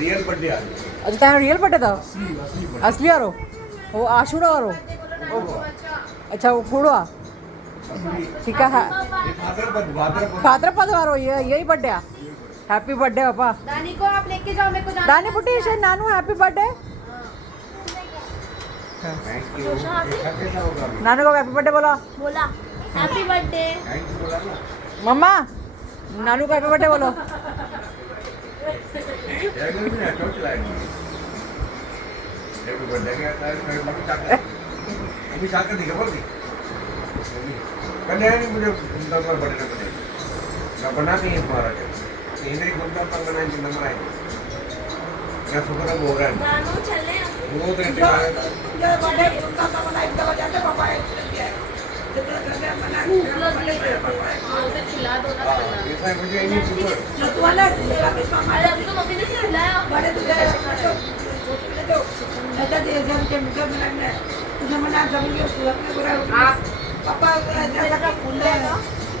Real birthday आज। अच्छा तारो real birthday था? असली वारो? वो आशुरा वारो? अच्छा वो कूड़ो आ? ठीक है। भाद्रपद वारो यही बर्थडे आ? हैप्पी बर्थडे पापा। दानी को आप लेके जाओ, मेरे को जाना दानी पुटी से नानू हैप्पी बर्थडे। Thank you. कैसा होगा अभी? नानू को हैप्पी बर्थडे बोला। बोला हैप्पी बर्थडे। थैंक यू बोला ना। मम्मा नानू को हैप्पी बर्थडे बोलो। एक मिनट में ऑटो चलाएंगे। हैप्पी बर्थडे क्या था? बाकी चाकरी अभी चाकरी नहीं बोल दी। कन्या नहीं मुझे नंबर बर्थडे बने ना बना नहीं है तुम्हारा क्या इंद्री गुंडा पर बनाएंगे नंबर आएंगे क्या सुपर हो रहा है दानू चले वो तो इंतजार है ये बर्थडे उनका तो मना एक दफा जाते पापा जितना करने मना तो खिला दो ना खाना। ऐसा है मुझे नहीं सुपर तू वाला तेरा भी मामा अरे अभी तो मम्मी ने खिलाया। बड़े तुझे तो ऐसा दे जब के मुझे बनाने तुझे मना जमेंगे उसको अपने पूरा पापा ऐसा का फूल है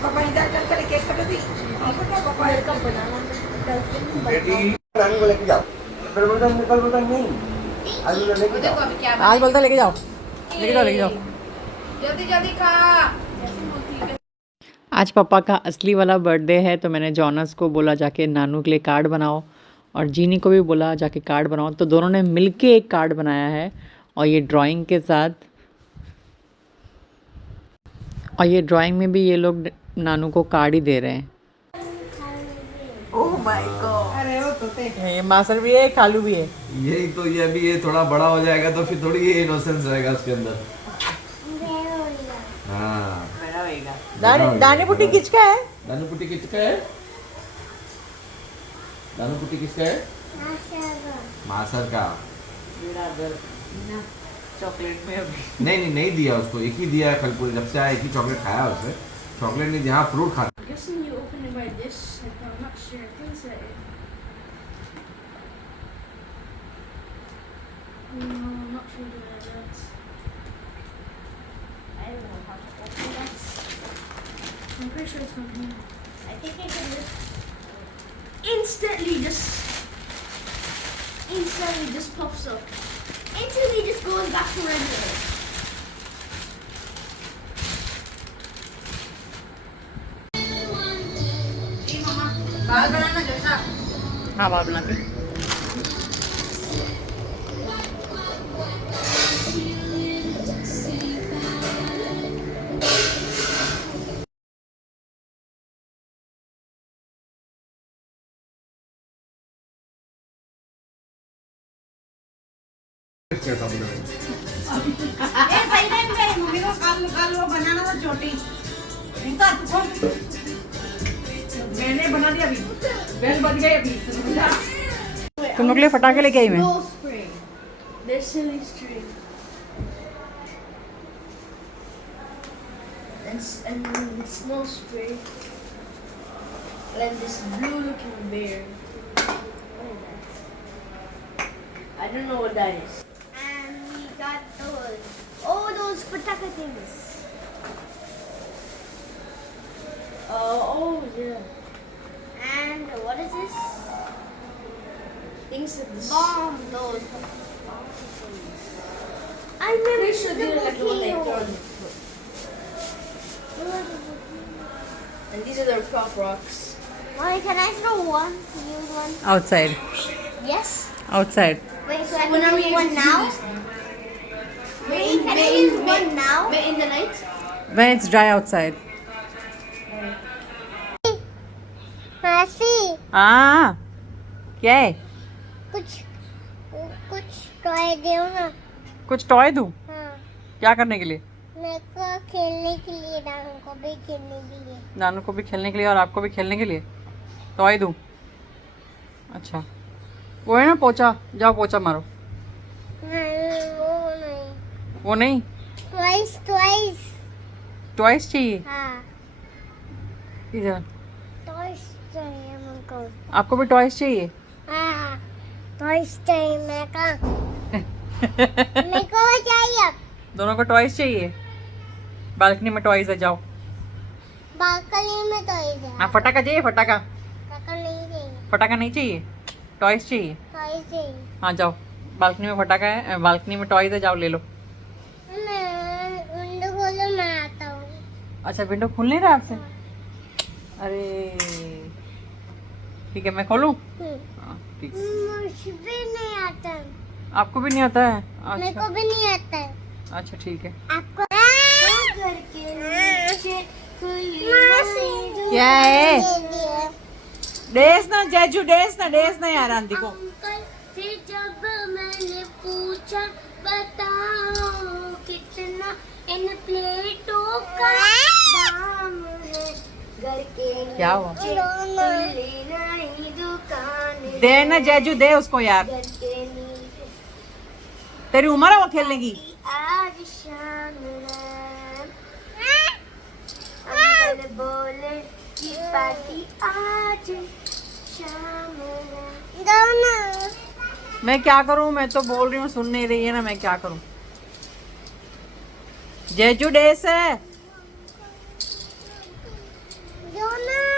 पापा इधर चल कर केक कट दी पापा का बनाना बेटी रानी को लेके जाओ फिर बोलता निकल बोलता नहीं आज लेके जाओ अभी क्या आज बोलता लेके जाओ लेके जाओ जल्दी जल्दी खा। आज पापा का असली वाला बर्थडे है तो मैंने जॉनस को बोला जाके नानू के लिए कार्ड बनाओ और जीनी को भी बोला जाके कार्ड बनाओ तो दोनों ने मिलके एक कार्ड बनाया है और ये ड्राइंग के साथ और ये ड्राइंग में भी ये लोग नानू को कार्ड ही दे रहे हैं। ओह माय गॉड अरे वो तोते ये मासर भी है खालू भी है यही तो ये अभी ये थोड़ा बड़ा हो जाएगा तो फिर थोड़ी ये इनोसेंस रहेगा उसके अंदर। हाँ बड़ा होएगा। दानी पुटी किसका है? दानू पुटी किसका है? दानू पुटी किसका है? मासर का। चॉकलेट में अभी नहीं दिया उसको एक ही दिया है फलपूरी जब से आया एक ही चॉकलेट खाया उसने चॉकलेट नहीं दिया फ्रूट खा I'm guessing you open it by this. I'm not sure. I think so. No, I'm not sure that. I don't know how to open that. I'm pretty sure it's from here. I think I can just instantly just pops up. Instantly just goes back to regular. बाल बनाना कैसा? हाँ बाल बनाते सही time पे mummy को कल वो बनाना था चोटी मैंने बना दिया अभी बेल बज गई अभी तुम लोग के लिए फटाके लेके आई मैं Snow spray. They're silly string. And snow spray. And this blue looking bear. What is that? I don't know what that is. And we got those. Oh, those pataka things. Oh yeah. And what is this? Things like this. Bomb those. I'm pretty sure they're like the one they throw on the foot. And these are the prop rocks. Mommy, can I throw one? Use one? outside Yes. outside Wait, so I Whenever can use you one now? Wait, can I use one now? In the night? when it's dry outside मासी, हाँ क्या है कुछ toy दो ना। कुछ toy दूँ हाँ, क्या करने के लिए? मेरे को खेलने के लिए, डांग को भी खेलने के लिए। नानू को भी खेलने के लिए और आपको भी खेलने के लिए टॉय दूँ? अच्छा वो है ना पोछा जाओ पोछा मारो नहीं, वो नहीं। वो नहीं ट्वाइस ट्वाइस। टॉयस चाहिए हाँ, इधर टॉयस चाहिए मुझको। आपको भी टॉयस चाहिए? हाँ, टॉयस चाहिए। मैं कहाँ मेरे को वो चाहिए। अब दोनों को टॉयस चाहिए? बालकनी में टॉयस है जाओ। बालकनी में टॉयस है। हाँ फटाका चाहिए? फटाका काका नहीं चाहिए। फटाका नहीं चाहिए टॉयस चाहिए? हाँ। ऐसे हाँ जाओ, बालकनी में फटाका है, बालकनी में टॉयज है, जाओ ले लो। मैं विंडो खोलो, मैं आता हूँ। अच्छा विंडो खुल नहीं रहा आपसे? अरे ठीक है, मैं खोलूं? हाँ, ठीक है। मुझे भी नहीं आता, आपको भी नहीं आता है? मेरे को अच्छा भी नहीं आता है। अच्छा ठीक है। आपको घर के नीचे खुली क्या है? डेस ना जेजू, डेस ना यार आंटी को। अंकल से जब मैंने पूछा बताओ कितना इन प्लेटों का दाम है, घर के क्या हुआ? नीचे खुली नई दुकान दे ना जेजू, दे उसको यार, घर के नीचे तेरी उम्र है वो खेलने की। आज शाम है। अंकल बोले कि पार्टी आज शाम है। दोनों मैं क्या करूं, मैं तो बोल रही हूँ सुन नहीं रही है ना, मैं क्या करूं। जेजू डेस है। दोनों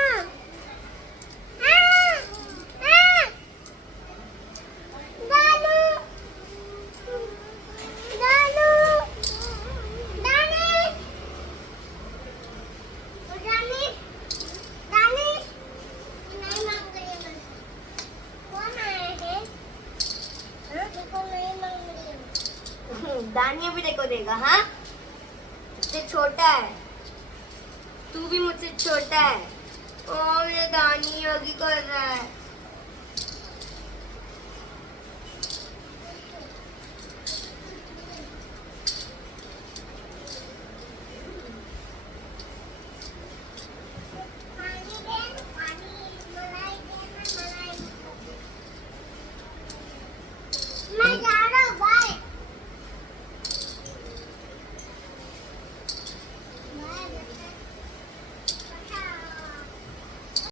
दानी अभी देखो देगा। हाँ मुझसे छोटा है, तू भी मुझसे छोटा है। ओ मेरा दानी योगी कर रहा है।